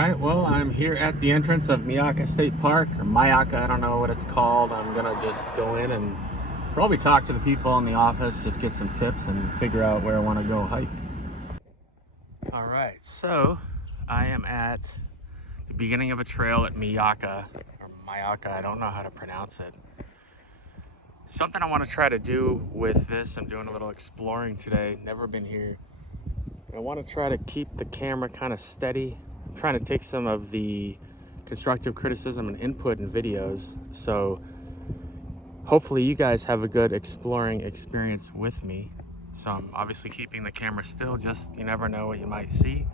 Alright, well, I'm here at the entrance of Myakka State Park, or Myakka, I don't know what it's called. I'm gonna just go in and probably talk to the people in the office, just get some tips and figure out where I want to go hike. Alright, so I am at the beginning of a trail at Myakka, or Myakka, I don't know how to pronounce it. Something I want to try to do with this, I'm doing a little exploring today, never been here. I want to try to keep the camera kind of steady. I'm trying to take some of the constructive criticism and input in videos, so hopefully you guys have a good exploring experience with me. So I'm obviously keeping the camera still, just you never know what you might see.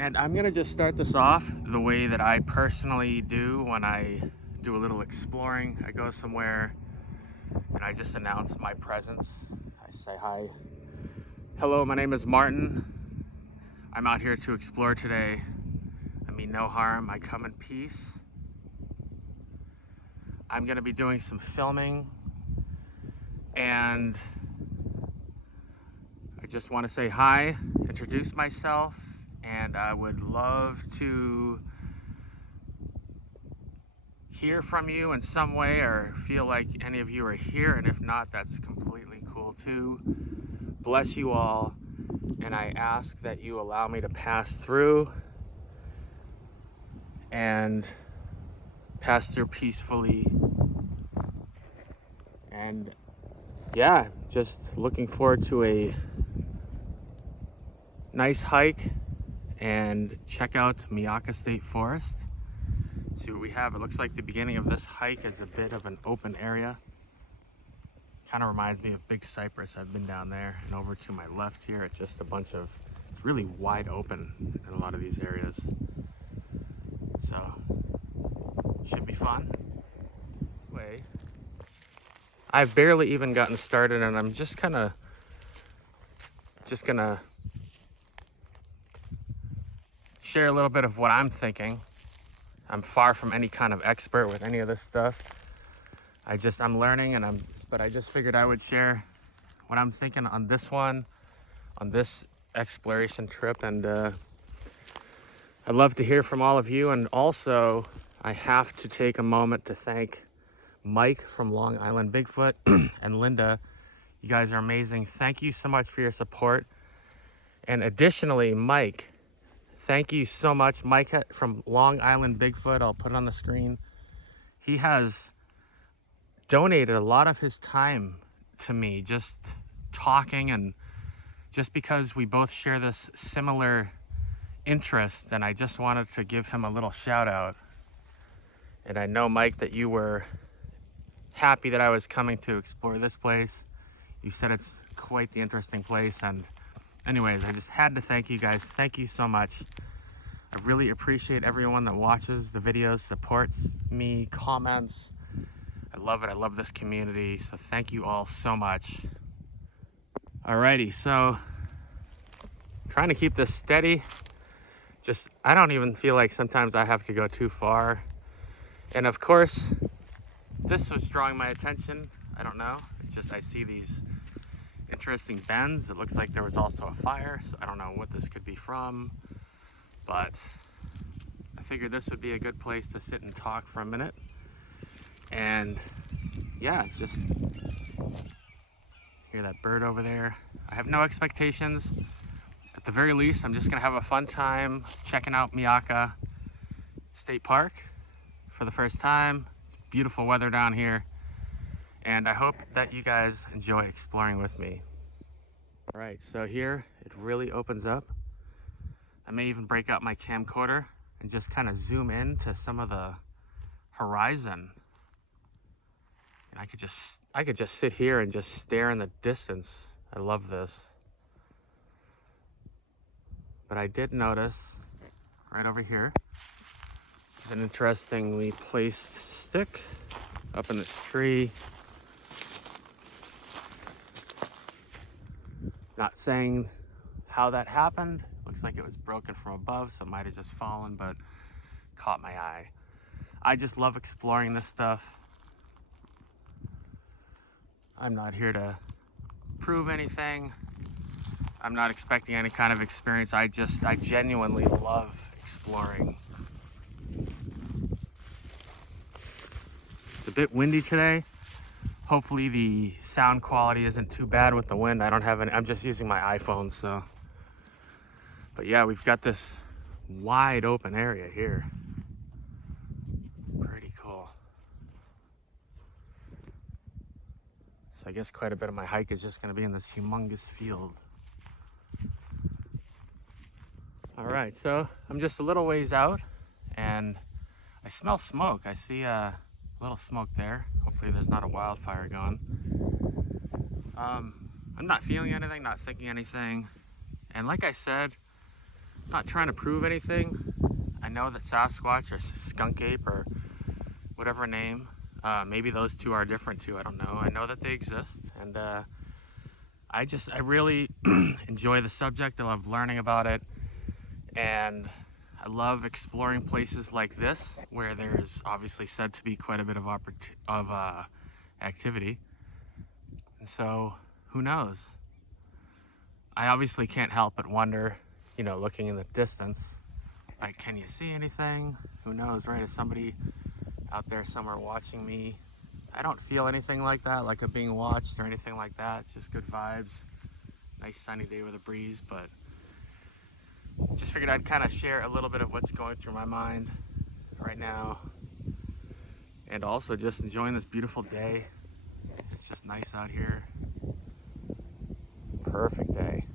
And I'm gonna just start this off the way that I personally do when I do a little exploring. I go somewhere and I just announce my presence. I say hi. Hello, my name is Martin. I'm out here to explore today. I mean no harm, I come in peace. I'm gonna be doing some filming, and I just want to say hi, introduce myself, and I would love to hear from you in some way or feel like any of you are here, and if not, that's completely cool too. Bless you all, and I ask that you allow me to pass through and pass through peacefully. And yeah, just looking forward to a nice hike and check out Myakka State Forest. See what we have. It looks like the beginning of this hike is a bit of an open area. Kind of reminds me of Big Cypress. I've been down there, and over to my left here, it's just a bunch of, it's really wide open in a lot of these areas. So, should be fun. Anyway, I've barely even gotten started, and I'm just gonna share a little bit of what I'm thinking. I'm far from any kind of expert with any of this stuff. I'm learning, but I just figured I would share what I'm thinking on this one, on this exploration trip. And I'd love to hear from all of you. And also, I have to take a moment to thank Mike from Long Island Bigfoot and Linda. You guys are amazing. Thank you so much for your support. And additionally, Mike, thank you so much. Mike from Long Island Bigfoot, I'll put it on the screen. He has donated a lot of his time to me, just talking, and just because we both share this similar interest, and I just wanted to give him a little shout out. And I know, Mike, that you were happy that I was coming to explore this place. You said it's quite the interesting place, and anyways, I just had to thank you guys. Thank you so much. I really appreciate everyone that watches the videos, supports me, comments. I love it. I love this community. So thank you all so much. Alrighty, so trying to keep this steady. I don't even feel like sometimes I have to go too far. And of course, this was drawing my attention. I don't know. I see these interesting bends. It looks like there was also a fire, so I don't know what this could be from, but I figured this would be a good place to sit and talk for a minute. And yeah, just hear that bird over there. I have no expectations. At the very least, I'm just gonna have a fun time checking out Myakka State Park for the first time. It's beautiful weather down here, and I hope that you guys enjoy exploring with me. All right, so here it really opens up. I may even break out my camcorder and just kind of zoom in to some of the horizon. And I could just sit here and just stare in the distance. I love this. But I did notice right over here, there's an interestingly placed stick up in this tree. Not saying how that happened. Looks like it was broken from above, so it might have just fallen, but caught my eye. I just love exploring this stuff. I'm not here to prove anything. I'm not expecting any kind of experience. I genuinely love exploring. It's a bit windy today. Hopefully the sound quality isn't too bad with the wind. I don't have any, I'm just using my iPhone, so. But yeah, we've got this wide open area here. Pretty cool. So I guess quite a bit of my hike is just gonna be in this humongous field. All right, so I'm just a little ways out and I smell smoke. I see a little smoke there. Hopefully there's not a wildfire going. I'm not feeling anything, not thinking anything. And like I said, not trying to prove anything. I know that Sasquatch or skunk ape or whatever name, maybe those two are different too, I don't know. I know that they exist, and I really enjoy the subject. I love learning about it, and I love exploring places like this where there's obviously said to be quite a bit of activity. And so who knows? I obviously can't help but wonder, you know, looking in the distance, like, can you see anything? Who knows, right? Is somebody out there somewhere watching me? I don't feel anything like that, like I'm being watched or anything like that. It's just good vibes. Nice sunny day with a breeze, but just figured I'd kind of share a little bit of what's going through my mind right now. And also just enjoying this beautiful day. It's just nice out here. Perfect day.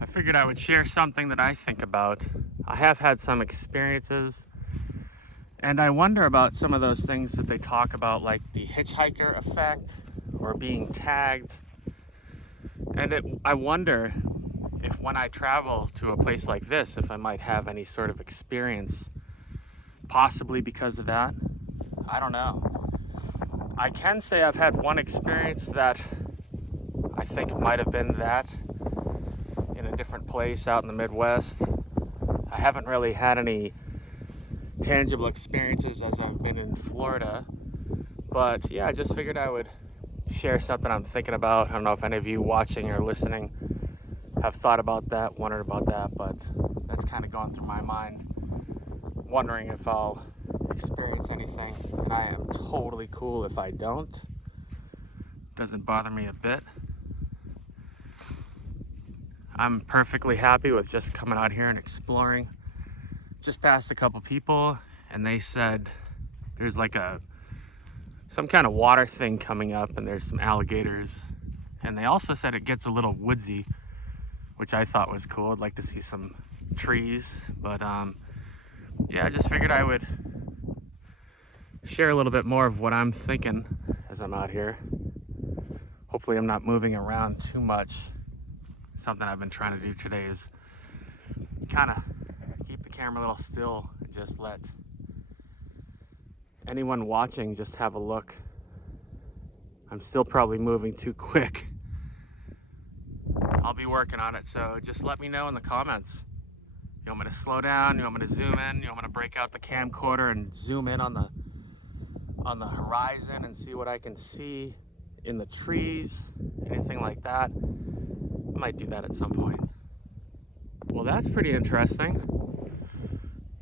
I figured I would share something that I think about. I have had some experiences, and I wonder about some of those things that they talk about, like the hitchhiker effect or being tagged. And I wonder if when I travel to a place like this, if I might have any sort of experience, possibly because of that. I don't know. I can say I've had one experience that I think might have been that in a different place out in the Midwest. I haven't really had any tangible experiences as I've been in Florida, but yeah, I just figured I would share something I'm thinking about. I don't know if any of you watching or listening have thought about that, wondered about that, but that's kind of gone through my mind, wondering if I'll experience anything. And I am totally cool if I don't. Doesn't bother me a bit. I'm perfectly happy with just coming out here and exploring. Just passed a couple people and they said there's like some kind of water thing coming up and there's some alligators. And they also said it gets a little woodsy, which I thought was cool. I'd like to see some trees, but yeah, I just figured I would share a little bit more of what I'm thinking as I'm out here. Hopefully I'm not moving around too much. Something I've been trying to do today is kind of keep the camera a little still and just let anyone watching just have a look. I'm still probably moving too quick. I'll be working on it, so just let me know in the comments. You want me to slow down? You want me to zoom in? You want me to break out the camcorder and zoom in on the horizon and see what I can see in the trees? Anything like that? I might do that at some point. Well, that's pretty interesting.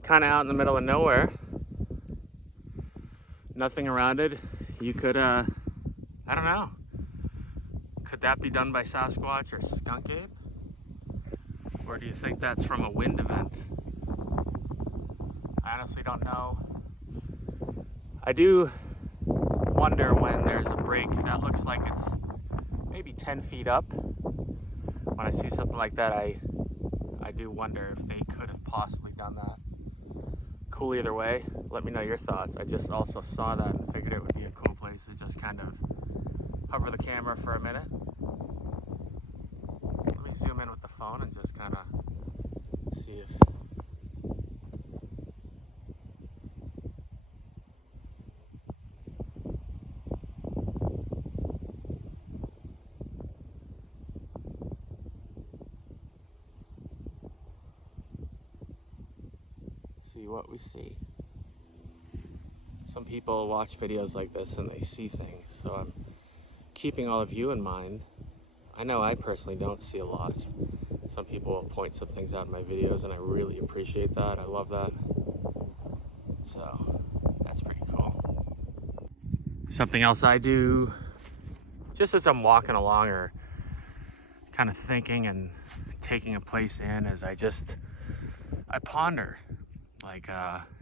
Kind of out in the middle of nowhere. Nothing around it. You could, I don't know. Could that be done by Sasquatch or skunk ape? Or do you think that's from a wind event? I honestly don't know. I do wonder when there's a break that looks like it's maybe 10 feet up. When I see something like that, I do wonder if they could have possibly done that. Cool either way. Let me know your thoughts. I just also saw that and figured it would be a cool place to just kind of hover the camera for a minute. Let me zoom in with the phone and just kind of see if... see what we see. Some people watch videos like this and they see things, so I'm keeping all of you in mind. I know I personally don't see a lot. Some people will point some things out in my videos, and I really appreciate that. I love that. So that's pretty cool. Something else I do, just as I'm walking along or kind of thinking and taking a place in, is I ponder. Like,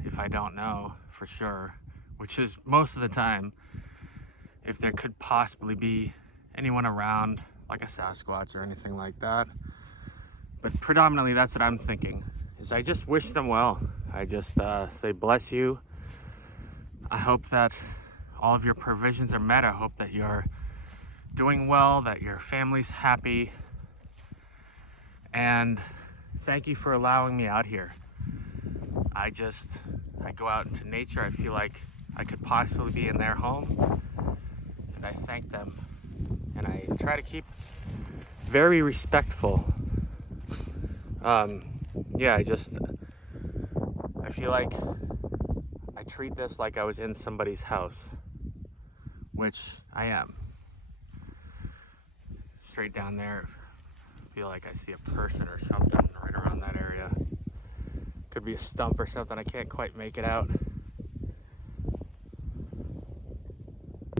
if I don't know for sure, which is most of the time, if there could possibly be anyone around, like a Sasquatch or anything like that. But predominantly that's what I'm thinking, is I just wish them well. I just say bless you. I hope that all of your provisions are met. I hope that you're doing well, that your family's happy. And thank you for allowing me out here. I go out into nature. I feel like I could possibly be in their home. And I thank them. And I try to keep very respectful. Yeah, I feel like I treat this like I was in somebody's house, which I am. Straight down there, I feel like I see a person or something right around that area. Could be a stump or something, I can't quite make it out.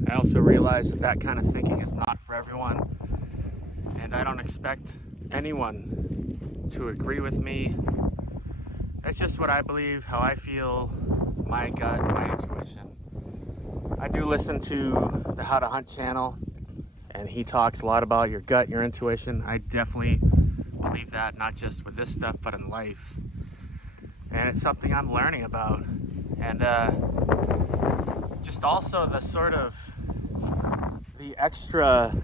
I also realize that kind of thinking is not for everyone, and I don't expect anyone to agree with me. It's just what I believe, how I feel, my gut, my intuition. I do listen to the How to Hunt channel, and he talks a lot about your gut, your intuition. I definitely believe that, not just with this stuff, but in life. And it's something I'm learning about. And just also the sort of the extra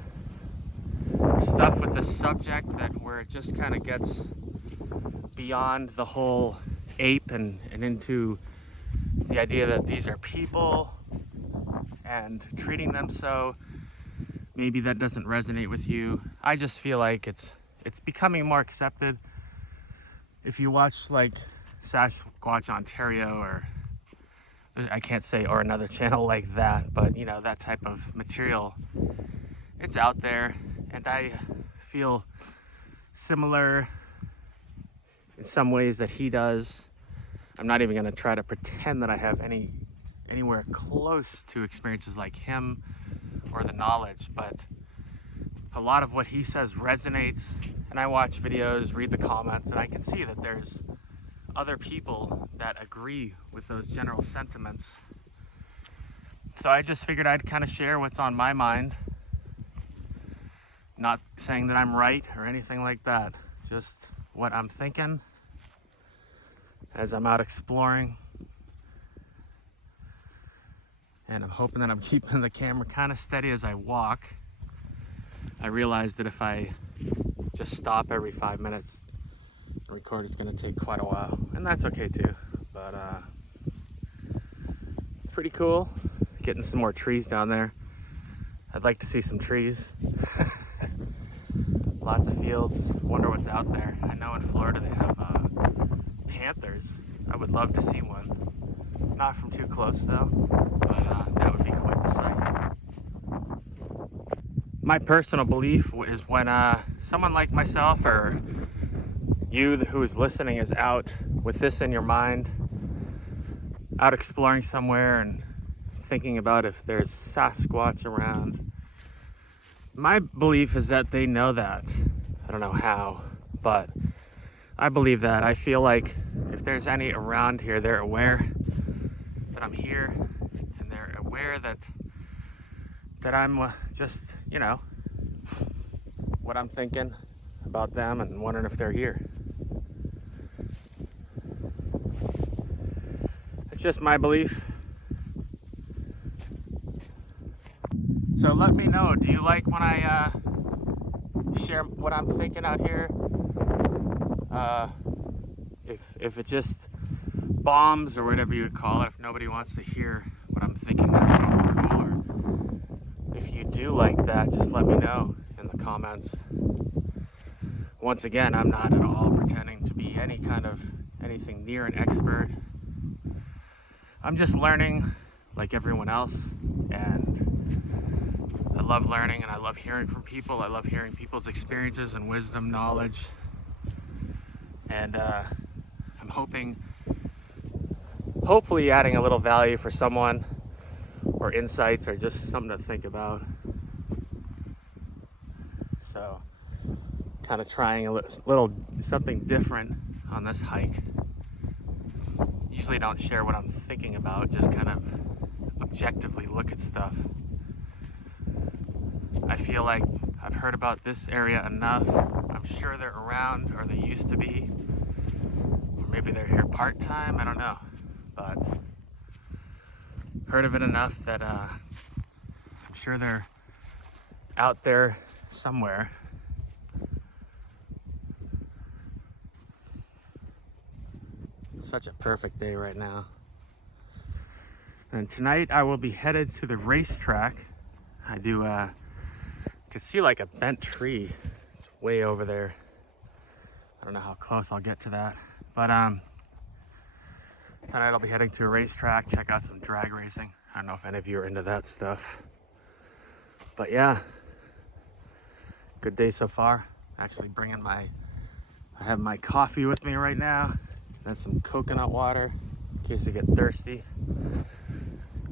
stuff with the subject, that where it just kind of gets beyond the whole ape and into the idea that these are people and treating them so. Maybe that doesn't resonate with you. I just feel like it's becoming more accepted. If you watch like Sasquatch Ontario, or I can't say, or another channel like that, but you know, that type of material, it's out there, and I feel similar in some ways that he does. I'm not even going to try to pretend that I have anywhere close to experiences like him or the knowledge, but a lot of what he says resonates. And I watch videos, read the comments, and I can see that there's other people that agree with those general sentiments. So I just figured I'd kind of share what's on my mind. Not saying that I'm right or anything like that, just what I'm thinking as I'm out exploring. And I'm hoping that I'm keeping the camera kind of steady as I walk. I realize that if I just stop every 5 minutes and record, it's going to take quite a while. And that's okay too. But it's pretty cool. Getting some more trees down there. I'd like to see some trees. Lots of fields. Wonder what's out there. I know in Florida they have panthers. I would love to see one. Not from too close though, but that would be quite the sight. My personal belief is when someone like myself, or you who is listening, is out with this in your mind, out exploring somewhere and thinking about if there's Sasquatch around. My belief is that they know that. I don't know how, but I believe that. I feel like if there's any around here, they're aware that I'm here, and they're aware that I'm just, you know, what I'm thinking about them and wondering if they're here. It's just my belief. So let me know, do you like when I share what I'm thinking out here? If it just bombs or whatever you would call it, if nobody wants to hear what I'm thinking, that's totally cool. Or if you do like that, just let me know in the comments. Once again, I'm not at all pretending to be anything near an expert. I'm just learning like everyone else, and I love learning and I love hearing from people. I love hearing people's experiences and wisdom, knowledge. And I'm hopefully adding a little value for someone, or insights, or just something to think about. So kind of trying a little something different on this hike. Usually don't share what I'm thinking about, just kind of objectively look at stuff. I feel like I've heard about this area enough. I'm sure they're around, or they used to be, or maybe they're here part-time, I don't know, but heard of it enough that I'm sure they're out there somewhere. Such a perfect day right now. And tonight I will be headed to the racetrack. I do could see like a bent tree. It's way over there. I don't know how close I'll get to that. But tonight I'll be heading to a racetrack, check out some drag racing. I don't know if any of you are into that stuff. But yeah, good day so far. Actually bringing I have my coffee with me right now. And some coconut water in case I get thirsty.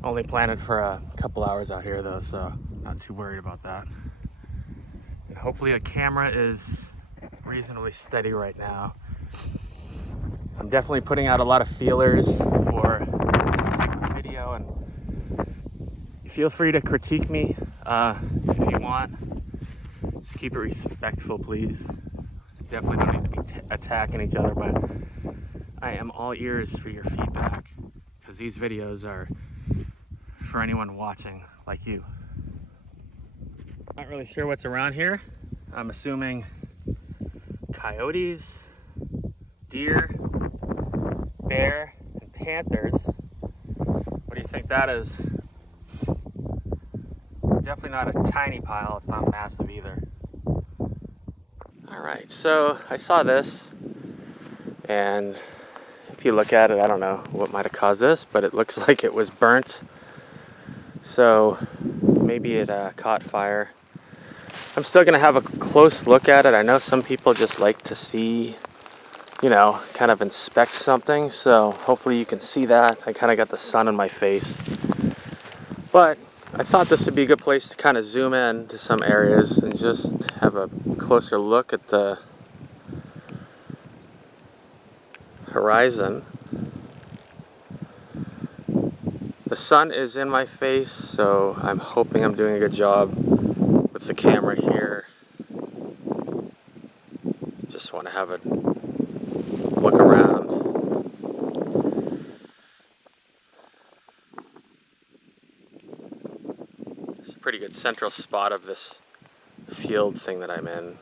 Only planning for a couple hours out here though, so not too worried about that. And hopefully a camera is reasonably steady right now. I'm definitely putting out a lot of feelers for this type of video, and feel free to critique me if you want. Just keep it respectful, please. Definitely don't need to be attacking each other, but I am all ears for your feedback, because these videos are for anyone watching like you. Not really sure what's around here. I'm assuming coyotes, deer, bear, and panthers. What do you think that is? Definitely not a tiny pile. It's not massive either. All right, so I saw this, and if you look at it, I don't know what might have caused this, but it looks like it was burnt. So maybe it caught fire. I'm still gonna have a close look at it. I know some people just like to see, you know, kind of inspect something. So hopefully you can see that. I kind of got the sun in my face. But I thought this would be a good place to kind of zoom in to some areas and just have a closer look at the horizon. The sun is in my face, so I'm hoping I'm doing a good job with the camera here. Just want to have a look around. It's a pretty good central spot of this field thing that I'm in.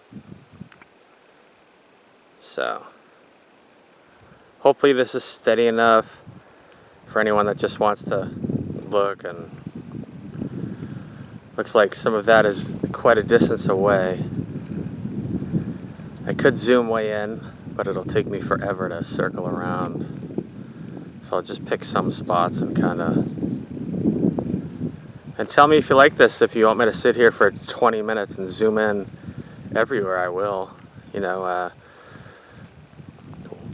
So hopefully this is steady enough for anyone that just wants to look. And looks like some of that is quite a distance away. I could zoom way in, but it'll take me forever to circle around. So I'll just pick some spots and kind of... And tell me if you like this. If you want me to sit here for 20 minutes and zoom in everywhere, I will. You know,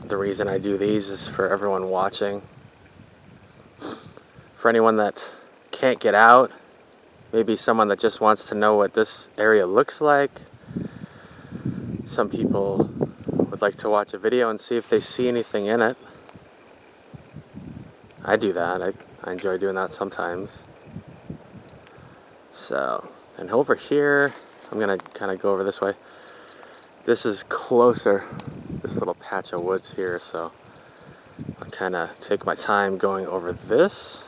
the reason I do these is for everyone watching. For anyone that can't get out, maybe someone that just wants to know what this area looks like. Some people would like to watch a video and see if they see anything in it. I do that. I enjoy doing that sometimes. So, and over here, I'm gonna kind of go over this way. This is closer, this little patch of woods here, so I'll kind of take my time going over this.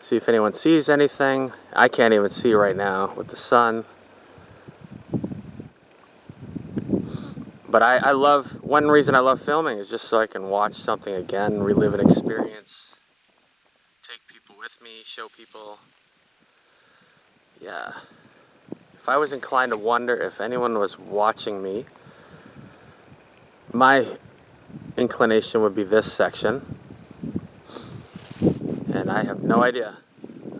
See if anyone sees anything. I can't even see right now with the sun. But I love, one reason I love filming is just so I can watch something again, relive an experience, take people with me, show people. Yeah. If I was inclined to wonder if anyone was watching me, my inclination would be this section. And I have no idea.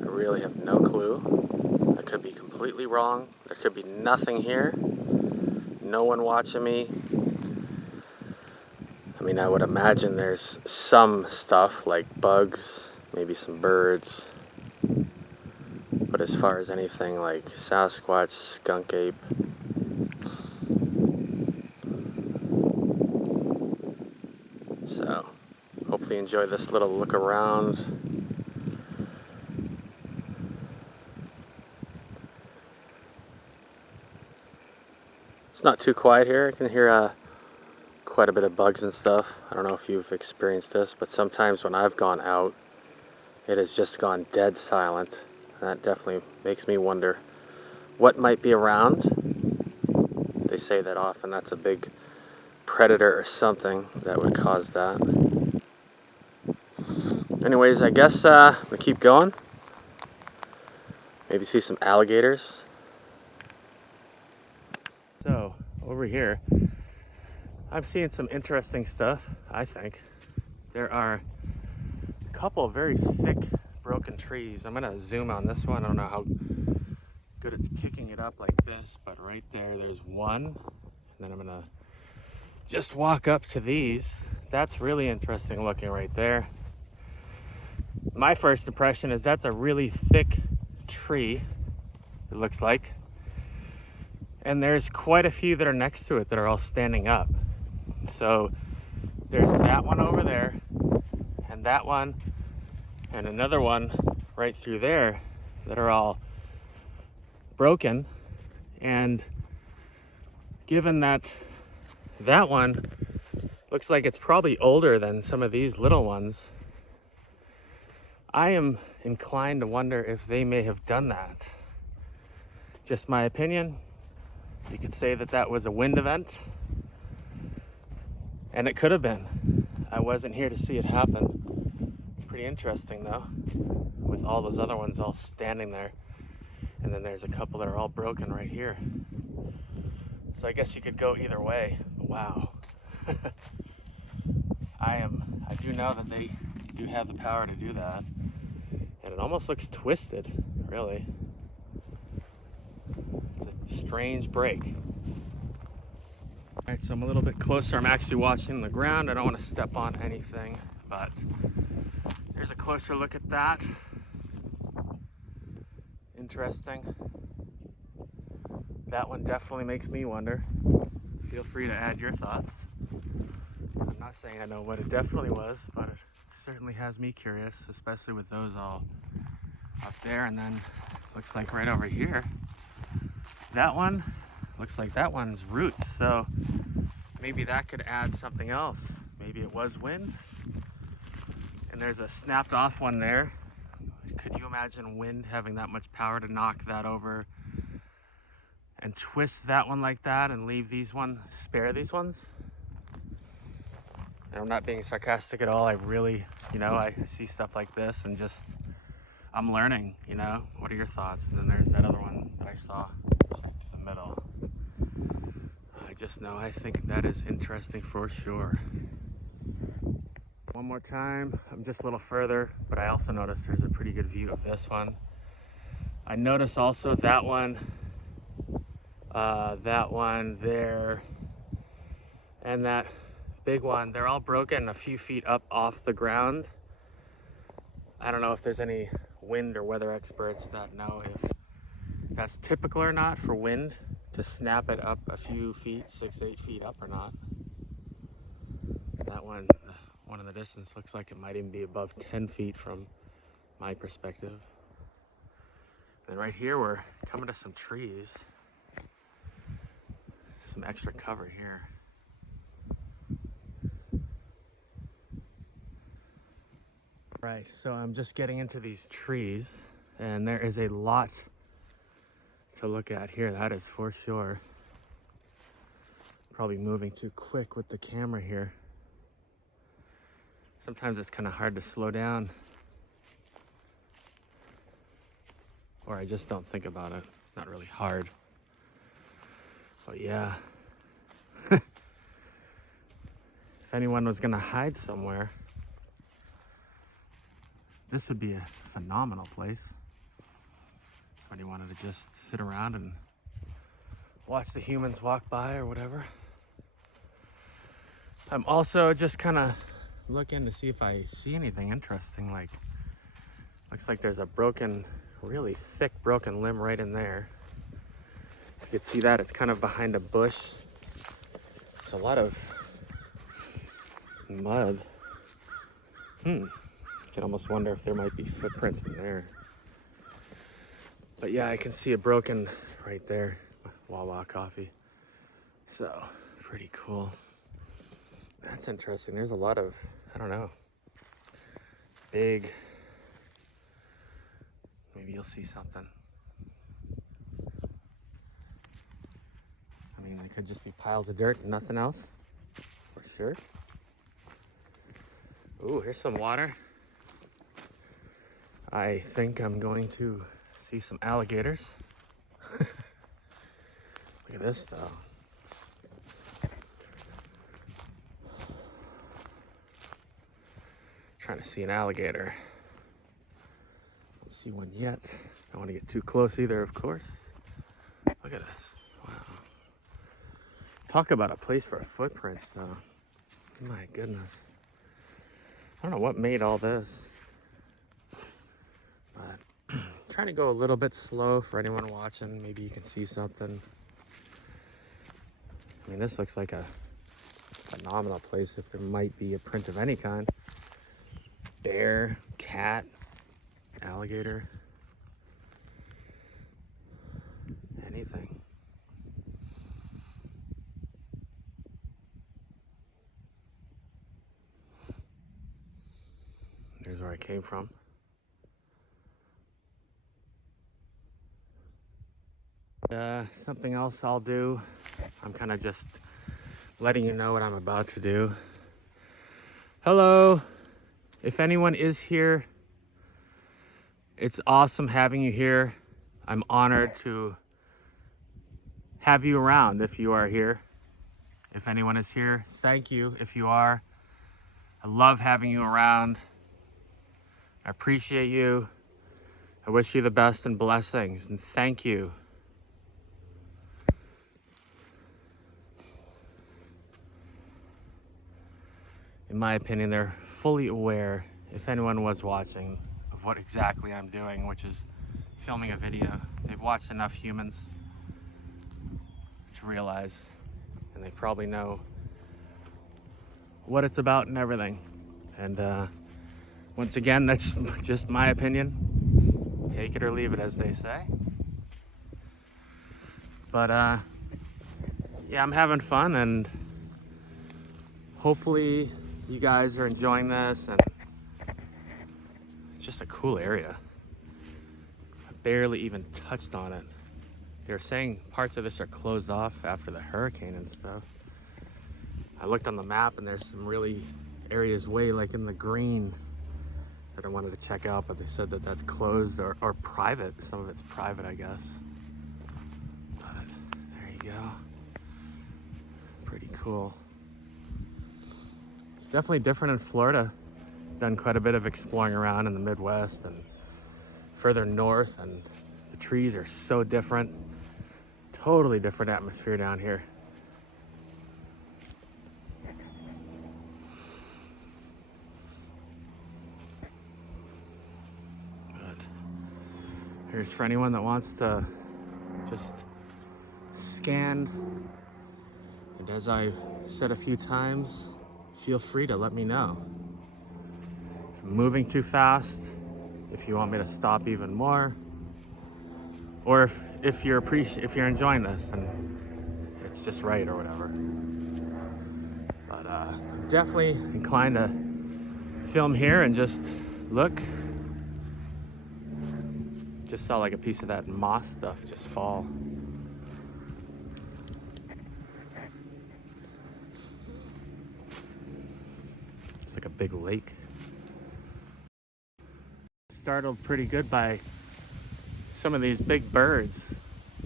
I really have no clue. I could be completely wrong. There could be nothing here. No one watching me. I mean, I would imagine there's some stuff like bugs, maybe some birds. But as far as anything like Sasquatch, skunk ape, so hopefully you enjoy this little look around. It's not too quiet here. I can hear quite a bit of bugs and stuff. I don't know if you've experienced this, but sometimes when I've gone out, it has just gone dead silent. That definitely makes me wonder what might be around. They say that often that's a big predator or something that would cause that. Anyways, I guess I'm gonna keep going. Maybe see some alligators. So, over here, I'm seeing some interesting stuff, I think. There are a couple of very thick broken trees. I'm gonna zoom on this one. I don't know how good it's picking it up like this, but right there's one. And then I'm gonna just walk up to these. That's really interesting looking right there. My first impression is that's a really thick tree, it looks like. And there's quite a few that are next to it that are all standing up. So there's that one over there, and that one, and another one right through there that are all broken. And given that that one looks like it's probably older than some of these little ones, I am inclined to wonder if they may have done that. Just my opinion. You could say that that was a wind event, and it could have been. I wasn't here to see it happen. Pretty interesting though, with all those other ones all standing there. And then there's a couple that are all broken right here. So I guess you could go either way. Wow. I do know that they do have the power to do that. And it almost looks twisted, really. It's a strange break. All right, so I'm a little bit closer. I'm actually watching the ground. I don't want to step on anything, but here's a closer look at that. Interesting. That one definitely makes me wonder. Feel free to add your thoughts. I'm not saying I know what it definitely was, but it certainly has me curious, especially with those all up there. And then looks like right over here, that one looks like that one's roots. So maybe that could add something else. Maybe it was wind. And there's a snapped off one there. Could you imagine wind having that much power to knock that over and twist that one like that and leave these ones, spare these ones? And I'm not being sarcastic at all. I really, I see stuff like this and just, I'm learning, What are your thoughts? And then there's that other one that I saw right to the middle. I just know, I think that is interesting for sure. One more time, I'm just a little further, but I also noticed there's a pretty good view of this one. I noticed also that one there, and that big one. They're all broken a few feet up off the ground. I don't know if there's any wind or weather experts that know if that's typical or not for wind to snap it up a few feet, 6-8 feet up or not. That one in the distance looks like it might even be above 10 feet from my perspective. And right here we're coming to some trees, some extra cover here. Right, so I'm just getting into these trees, and there is a lot to look at here, that is for sure. Probably moving too quick with the camera here. Sometimes it's kind of hard to slow down, or I just don't think about it. It's not really hard. But yeah, if anyone was gonna hide somewhere, this would be a phenomenal place. somebody wanted to just sit around and watch the humans walk by or whatever. I'm also just kind of looking to see if I see anything interesting. Like, looks like there's a broken, really thick broken limb right in there. You can see that it's kind of behind a bush. It's a lot of mud. You can almost wonder if there might be footprints in there. But yeah, I can see a broken right there. Wawa coffee. So, pretty cool. That's interesting. There's a lot of, I don't know, big, maybe you'll see something. I mean, they could just be piles of dirt and nothing else, for sure. Ooh, here's some water. I think I'm going to see some alligators. Look at this though. Trying to see an alligator. Don't see one yet. Don't want to get too close either, of course. Look at this. Wow. Talk about a place for footprints though. My goodness. I don't know what made all this. But trying to go a little bit slow for anyone watching. Maybe you can see something. I mean, this looks like a phenomenal place if there might be a print of any kind. Bear, cat, alligator, anything. There's where I came from. Something else I'll do. I'm kind of just letting you know what I'm about to do. Hello. If anyone is here, it's awesome having you here. I'm honored to have you around if you are here. If anyone is here, thank you if you are. I love having you around. I appreciate you. I wish you the best and blessings, and thank you. In my opinion, they're fully aware, if anyone was watching, of what exactly I'm doing, which is filming a video. They've watched enough humans to realize, and they probably know what it's about and everything. And once again, that's just my opinion. Take it or leave it, as they say. But yeah, I'm having fun, and hopefully you guys are enjoying this, and it's just a cool area. I barely even touched on it. They're saying parts of this are closed off after the hurricane and stuff. I looked on the map and there's some really areas way like in the green that I wanted to check out, but they said that that's closed or private. Some of it's private, I guess. But there you go. Pretty cool. It's definitely different in Florida. Done quite a bit of exploring around in the Midwest and further north, and the trees are so different. Totally different atmosphere down here. But here's for anyone that wants to just scan. And as I've said a few times, feel free to let me know. If I'm moving too fast, if you want me to stop even more, or if you're enjoying this and it's just right or whatever. But I'm definitely inclined to film here and just look. Just saw like a piece of that moss stuff just fall. It's like a big lake. Startled pretty good by some of these big birds.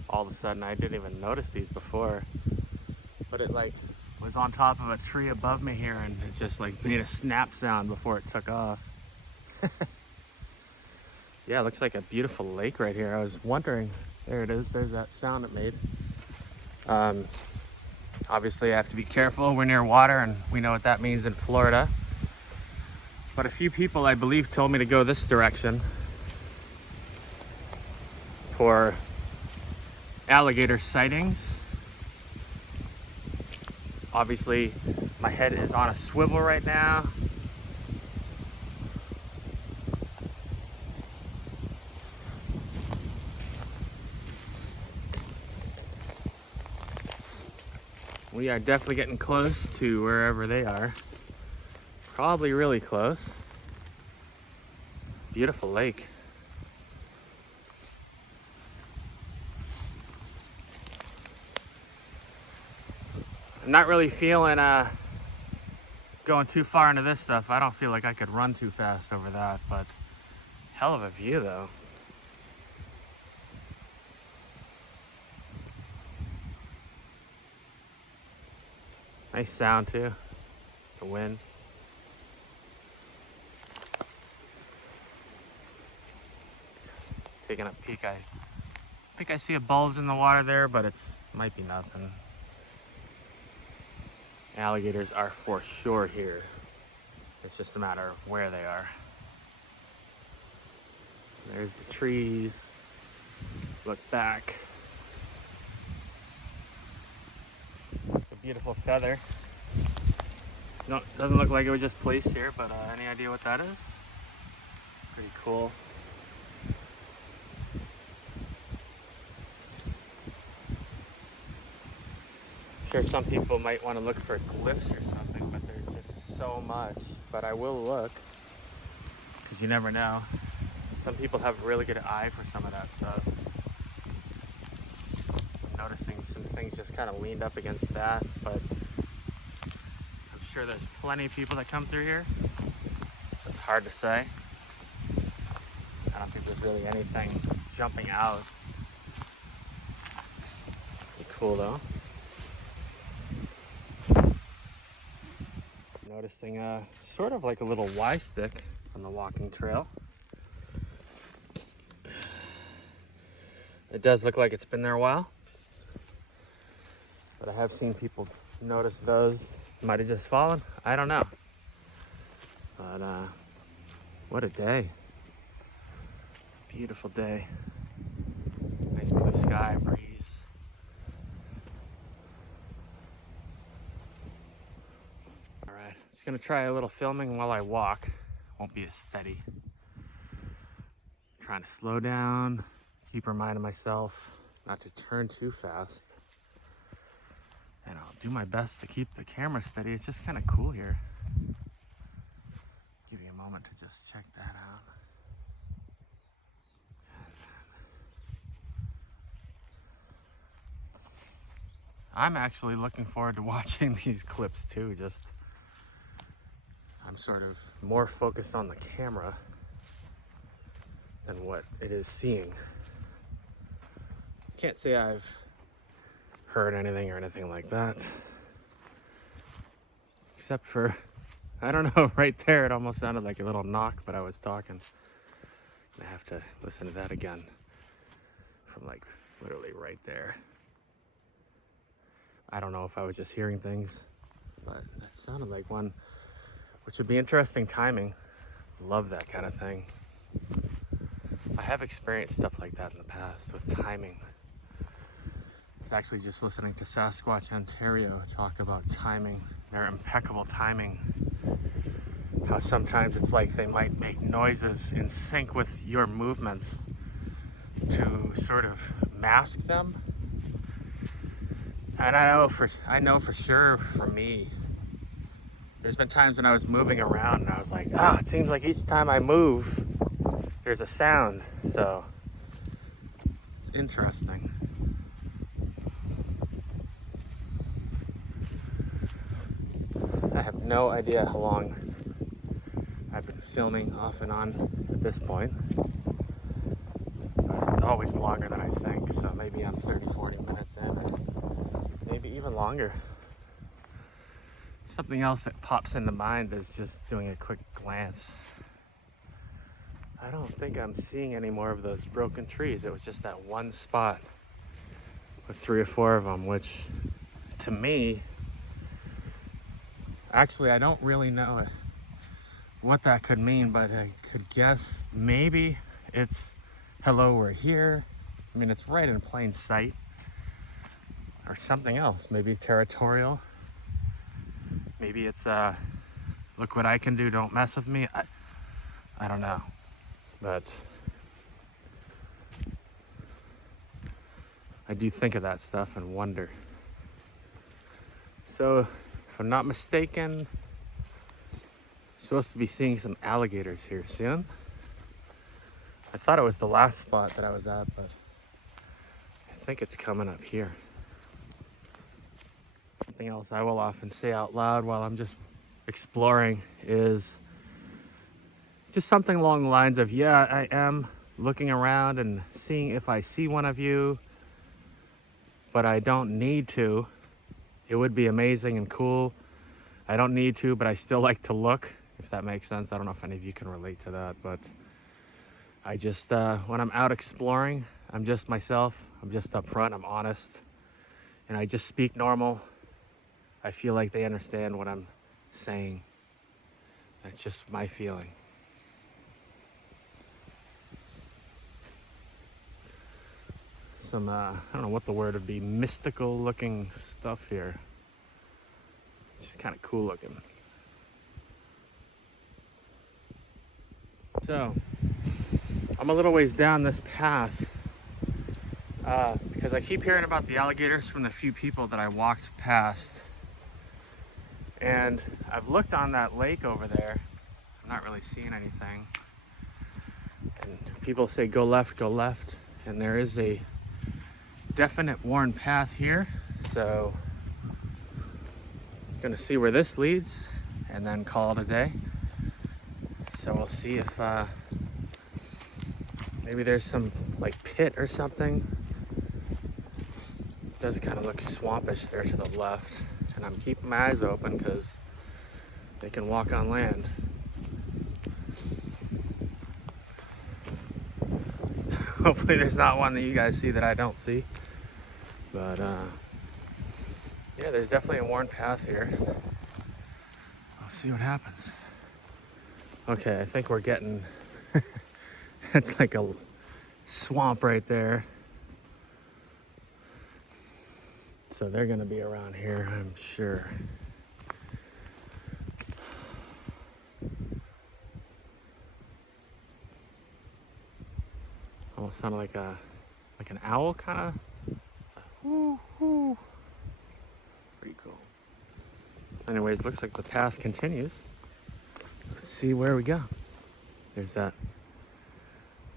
All of a sudden, I didn't even notice these before, but it like was on top of a tree above me here, and it just like made a snap sound before it took off. Yeah, it looks like a beautiful lake right here. I was wondering, there it is, there's that sound it made. Obviously I have to be careful, we're near water and we know what that means in Florida. But a few people, I believe, told me to go this direction for alligator sightings. Obviously, my head is on a swivel right now. We are definitely getting close to wherever they are. Probably really close. Beautiful lake. I'm not really feeling going too far into this stuff. I don't feel like I could run too fast over that, but hell of a view though. Nice sound too, the wind. Taking a peek, I think I see a bulge in the water there, but it's might be nothing. Alligators are for sure here. It's just a matter of where they are. There's the trees. Look back. A beautiful feather. No, doesn't look like it was just placed here, but any idea what that is? Pretty cool. I'm sure some people might want to look for glyphs or something, but there's just so much. But I will look, because you never know. Some people have a really good eye for some of that stuff. I'm noticing some things just kind of leaned up against that, but I'm sure there's plenty of people that come through here, so it's hard to say. I don't think there's really anything jumping out. Pretty cool though. Noticing sort of like a little Y stick on the walking trail. It does look like it's been there a while, but I have seen people notice those. Might have just fallen, I don't know. But what a day. Beautiful day. Nice blue sky, breeze. All right, just gonna try a little filming while I walk. Won't be as steady. Trying to slow down, keep reminding myself not to turn too fast. And I'll do my best to keep the camera steady. It's just kind of cool here. Give you a moment to just check that out. I'm actually looking forward to watching these clips too. Just, I'm sort of more focused on the camera than what it is seeing. Can't say I've heard anything or anything like that. Except for, I don't know, right there it almost sounded like a little knock, but I was talking. I have to listen to that again from like literally right there. I don't know if I was just hearing things, but that sounded like one, which would be interesting timing. Love that kind of thing. I have experienced stuff like that in the past with timing. I was actually just listening to Sasquatch Ontario talk about timing, their impeccable timing. How sometimes it's like they might make noises in sync with your movements to sort of mask them. And I know for sure for me, there's been times when I was moving around and I was like, it seems like each time I move, there's a sound. So it's interesting. I have no idea how long I've been filming off and on at this point, but it's always longer than I think. So maybe I'm 30-40 minutes in, or maybe even longer. Something else that pops into mind is just doing a quick glance I don't think I'm seeing any more of those broken trees. It was just that one spot with 3 or 4 of them, which to me, actually, I don't really know what that could mean, but I could guess maybe it's hello, we're here. I mean, it's right in plain sight, or something else, maybe territorial. Maybe it's look what I can do, don't mess with me. I don't know, but I do think of that stuff and wonder. So if I'm not mistaken, supposed to be seeing some alligators here soon. I thought it was the last spot that I was at, but I think it's coming up here. Something else I will often say out loud while I'm just exploring is just something along the lines of, yeah, I am looking around and seeing if I see one of you, but I don't need to. It would be amazing and cool. I don't need to, but I still like to look, if that makes sense. I don't know if any of you can relate to that, but I just, when I'm out exploring, I'm just myself. I'm just upfront, I'm honest, and I just speak normal. I feel like they understand what I'm saying. That's just my feeling. Some, I don't know what the word would be, mystical looking stuff here. Just kind of cool looking. So, I'm a little ways down this path because I keep hearing about the alligators from the few people that I walked past. And I've looked on that lake over there. I'm not really seeing anything. And people say go left, and there is a definite worn path here. So I'm gonna see where this leads and then call it a day. So we'll see if maybe there's some like pit or something. It does kind of look swampish there to the left. And I'm keeping my eyes open because they can walk on land. Hopefully there's not one that you guys see that I don't see. But yeah, there's definitely a worn path here. I'll see what happens. Okay, I think we're getting, it's like a swamp right there. So they're gonna be around here, I'm sure. Almost sounded like an owl kind of. Pretty cool. Anyways, looks like the path continues. Let's see where we go. There's that.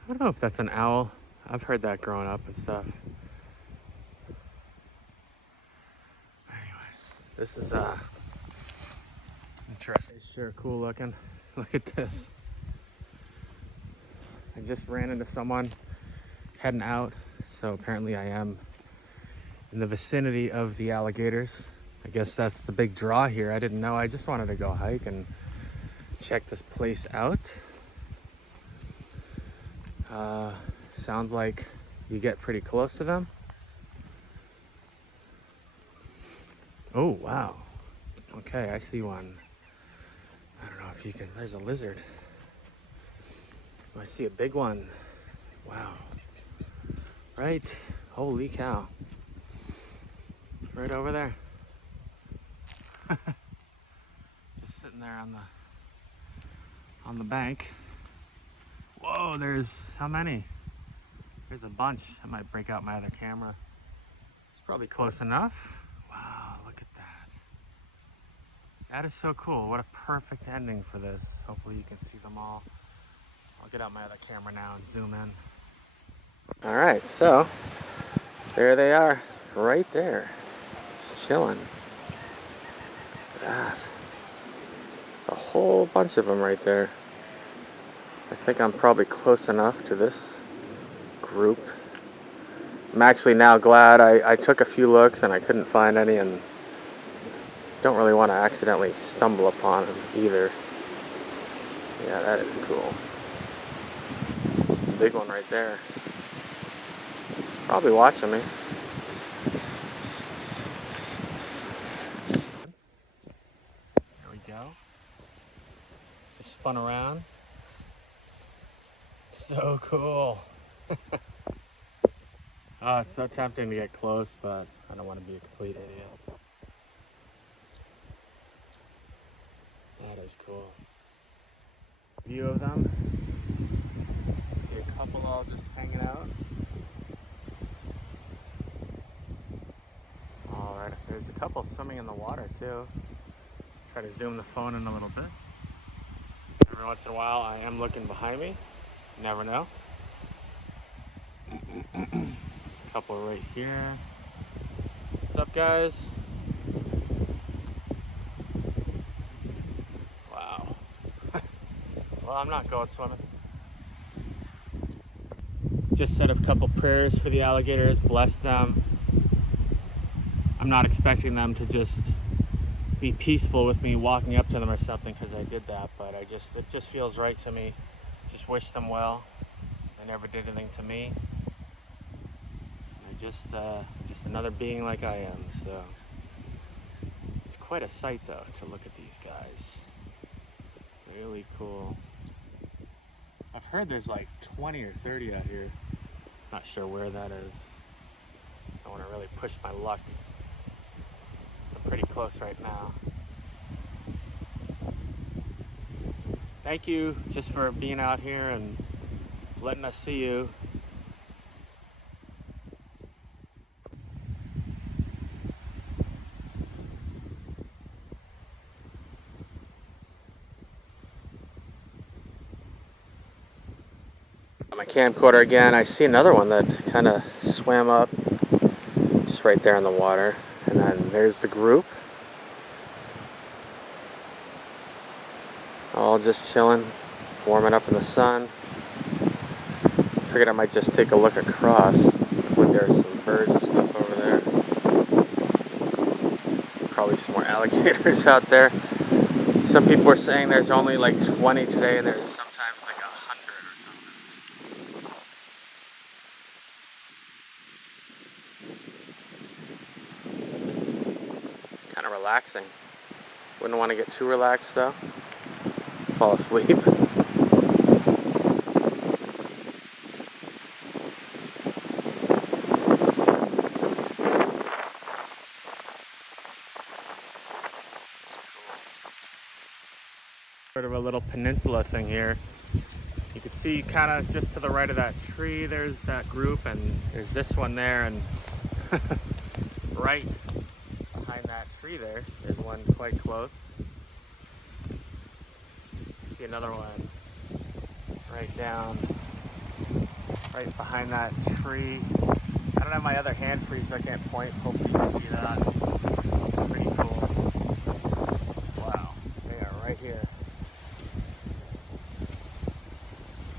I don't know if that's an owl. I've heard that growing up and stuff. Anyways, this is interesting. It's sure cool looking. Look at this. I just ran into someone heading out, so apparently I am in the vicinity of the alligators. I guess that's the big draw here. I didn't know. I just wanted to go hike and check this place out. Sounds like you get pretty close to them. Oh, wow. Okay, I see one. I don't know if you can, there's a lizard. I see a big one. Wow. Right, holy cow. Right over there. Just sitting there on the bank. Whoa, there's how many? There's a bunch. I might break out my other camera. It's probably close enough. Wow, look at that. That is so cool. What a perfect ending for this. Hopefully you can see them all. I'll get out my other camera now and zoom in. All right, so there they are, right there, just chilling. Look at that. There's a whole bunch of them right there. I think I'm probably close enough to this group. I'm actually now glad I took a few looks and I couldn't find any, and don't really want to accidentally stumble upon them either. Yeah, that is cool. big one right there. Probably watching me. There we go. Just spun around. So cool. Oh, it's so tempting to get close, but I don't want to be a complete idiot. That is cool. View of them. See a couple all just hanging out. All right, there's a couple swimming in the water too. Try to zoom the phone in a little bit. Every once in a while, I am looking behind me. You never know. There's a couple right here. What's up, guys? Wow. Well, I'm not going swimming. Just said a couple prayers for the alligators, bless them. I'm not expecting them to just be peaceful with me walking up to them or something, because I did that, but it just feels right to me. Just wish them well. They never did anything to me. They're just another being like I am, so. It's quite a sight though to look at these guys. Really cool. I've heard there's like 20 or 30 out here. Not sure where that is. I want to really push my luck. I'm pretty close right now. Thank you just for being out here and letting us see you. My camcorder again. I see another one that kind of swam up just right there in the water. And then there's the group. All just chilling, warming up in the sun. Figured I might just take a look across. Look, there's some birds and stuff over there. Probably some more alligators out there. Some people are saying there's only like 20 today, and there's sometimes like 100 or something. Kind of relaxing. Wouldn't want to get too relaxed though. Fall asleep. Sort of a little peninsula thing here. You can see kind of just to the right of that tree, there's that group, and there's this one there, and right behind that tree there is one quite close. See another one right down, right behind that tree. I don't have my other hand free, so I can't point. Hopefully you can see that. Pretty cool. Wow, they are right here.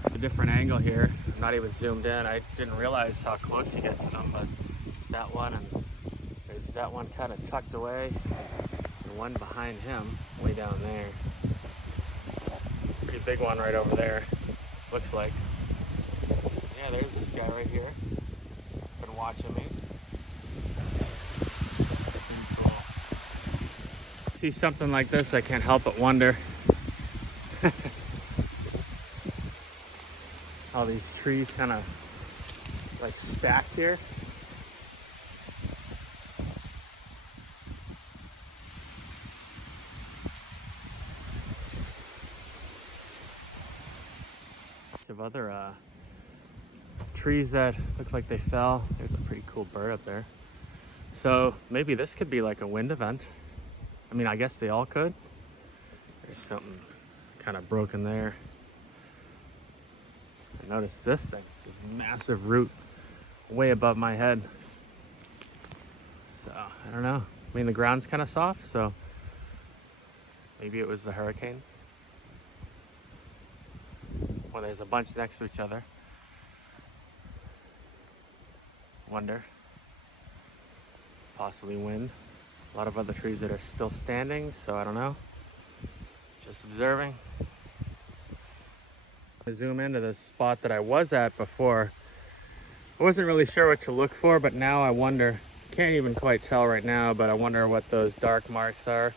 A different angle here. I'm not even zoomed in. I didn't realize how close you get to them, but it's that one, and there's that one kind of tucked away, and one behind him, way down there. Pretty big one right over there, looks like. Yeah, there's this guy right here. Been watching me. Pretty cool. See something like this, I can't help but wonder. All these trees kind of like stacked here. Of other trees that look like they fell. There's a pretty cool bird up there. So maybe this could be like a wind event. I mean, I guess they all could. There's something kind of broken there. I noticed this thing, this massive root way above my head. So I don't know. I mean, the ground's kind of soft, so maybe it was the hurricane. Well, there's a bunch next to each other. Wonder. Possibly wind. A lot of other trees that are still standing, so I don't know. Just observing. I zoom into the spot that I was at before. I wasn't really sure what to look for, but now I wonder, can't even quite tell right now, but I wonder what those dark marks are.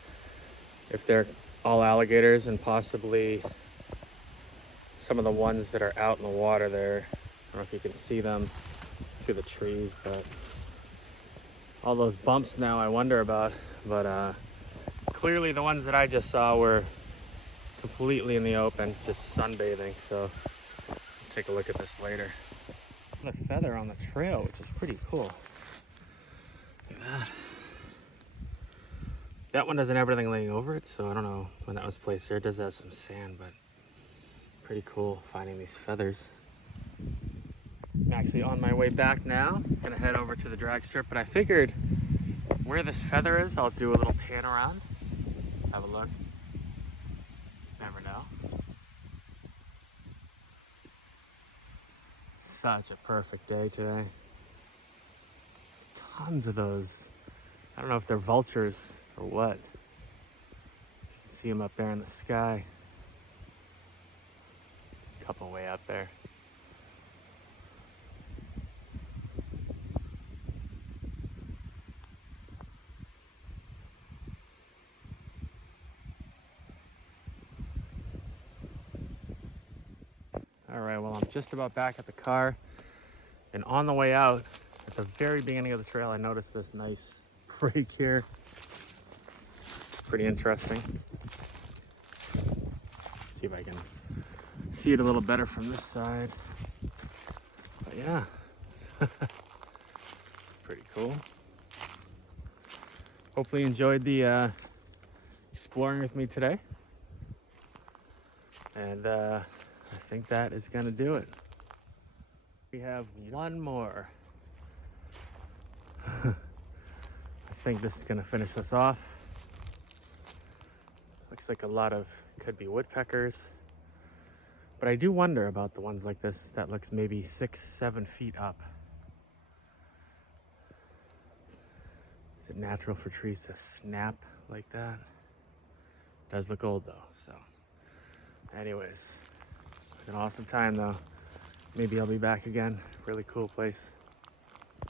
If they're all alligators, and possibly some of the ones that are out in the water there. I don't know if you can see them through the trees, but all those bumps now I wonder about. But clearly the ones that I just saw were completely in the open, just sunbathing. So I'll take a look at this later. Another feather on the trail, which is pretty cool. Look at that. That one doesn't have everything laying over it, so I don't know when that was placed there. It does have some sand, but pretty cool finding these feathers. I'm actually on my way back now. Gonna head over to the drag strip, but I figured where this feather is, I'll do a little pan around. Have a look. Never know. Such a perfect day today. There's tons of those. I don't know if they're vultures or what. You can see them up there in the sky. A couple way up there. All right, well, I'm just about back at the car, and on the way out, at the very beginning of the trail, I noticed this nice break here. Pretty interesting. See if I can see it a little better from this side. But yeah, pretty cool. Hopefully you enjoyed the exploring with me today. And I think that is gonna do it. We have one more. I think this is gonna finish us off. Looks like a lot of, could be woodpeckers. But I do wonder about the ones like this that looks maybe 6-7 feet up. Is it natural for trees to snap like that? Does look old though, so. Anyways, it's an awesome time though. Maybe I'll be back again. Really cool place.